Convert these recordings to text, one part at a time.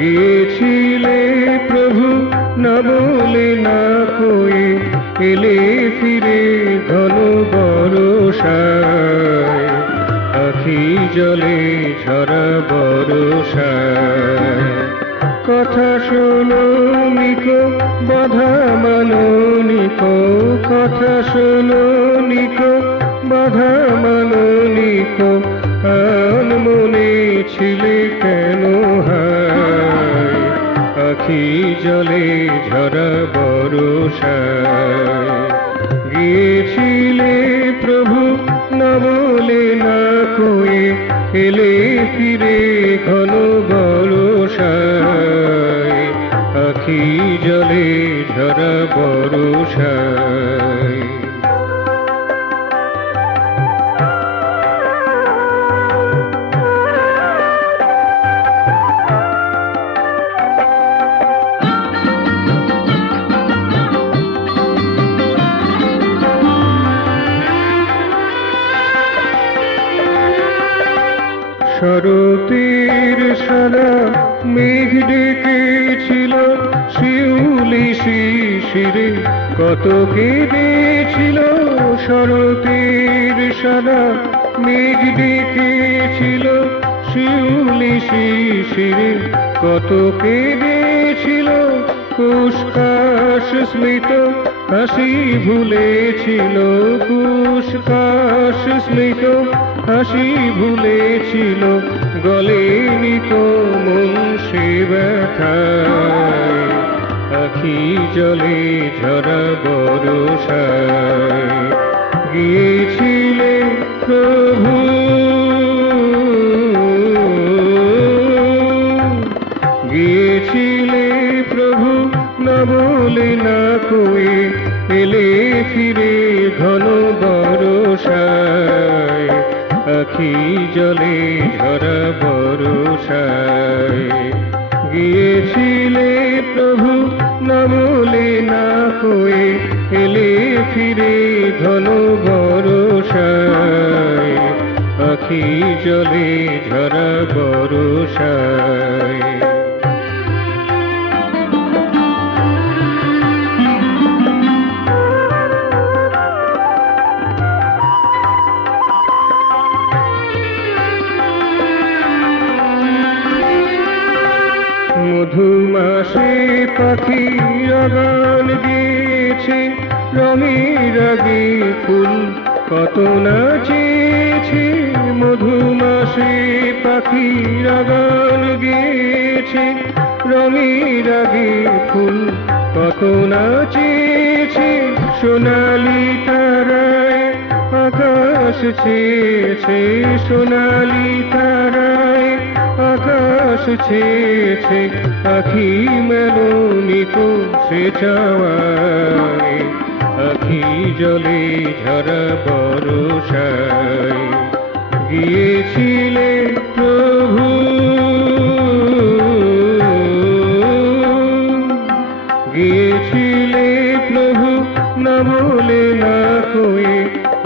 গিয়েছিলে প্রভু না বলে না কয়ে, এলে ফিরে ঘন বরষায়, আখি জলে ঝরা বরষায়। কথা শোনো নিকো বাধা মানো নিকো, কথা শোনো নিকো বাধা মানো নিকো, আনমনে ছিলে কেন হায়, আখি জলে ঝরা বরষায়। গিয়েছিলে প্রভু না বলে না কয়ে, এলে ফিরে ঘন বরষায়, আখি জলে ঝরা বরষায়। শরতের সাদা মেঘ ডেকেছিল, শিউলি শিশিরে কত কেঁদেছিল। শরতের সাদা মেঘ ডেকেছিল, শিউলি শিশিরে কত কেঁদেছিল। কুশকাশ স্মৃত হাসি ভুলেছিল, কুশকাশ স্মৃত হাসি ভুলেছিল, গলেনি তো মন সে ব্যথায়, আখি জলে ঝরা বরষায়। গিয়েছিলে প্রভু গিয়েছিলে প্রভু না বলে না কয়ে, এলে ফিরে ঘন বরষায়, আখি জলে ঝরা বরষায়। গিয়েছিলে প্রভু না বলে না কয়ে, এলে ফিরে ঘন বরষায়, আখি জলে ঝরা বরষায়। মধুমাসে পাখি গান গেয়েছে, রঙের আগে ফুল কত নাচেছে। মধুমাসে পাখি গান গেয়েছে, রঙের আগে ফুল কত নাচেছে। সোনালি তারায় আকাশ ছেয়েছে, সোনালি তারায় আকাশ ছেয়েছে, আখি মেলনি তো সে চাওয়ায়, আখি জলে ঝরা বরষায়। গিয়েছিলে প্রভু গিয়েছিলে প্রভু না বলে না কয়ে,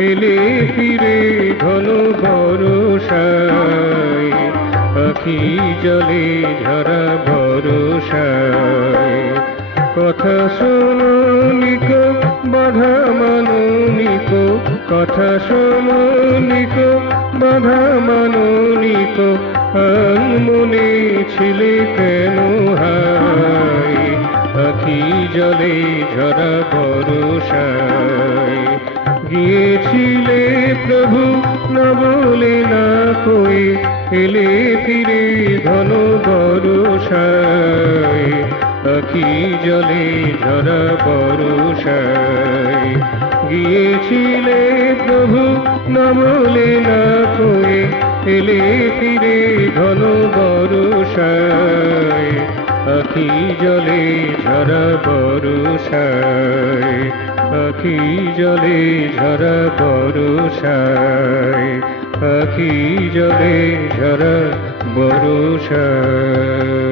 এলে ফিরে ঘন বরষায়, আখি জলে ঝরা বরষায়। কথা শোনো নিকো বাধা মানো নিকো, কথা শোনো নিকো বাধা মানো নিকো, আনমনে ছিলে কেন হায়, আখি জলে ঝরা বরষায়। গিয়েছিলে প্রভু না বলে না কয়ে, এলে ফিরে ঘন বরষায়, আখি জলে ঝরা বরষায়। গিয়েছিলে প্রভু না বলে না কয়ে, এলে ফিরে ঘন বরষায়, আখি জলে ঝরা বরষায়, আখি জলে ঝরা বরষায়, আখি জলে ঝরা বরষায়।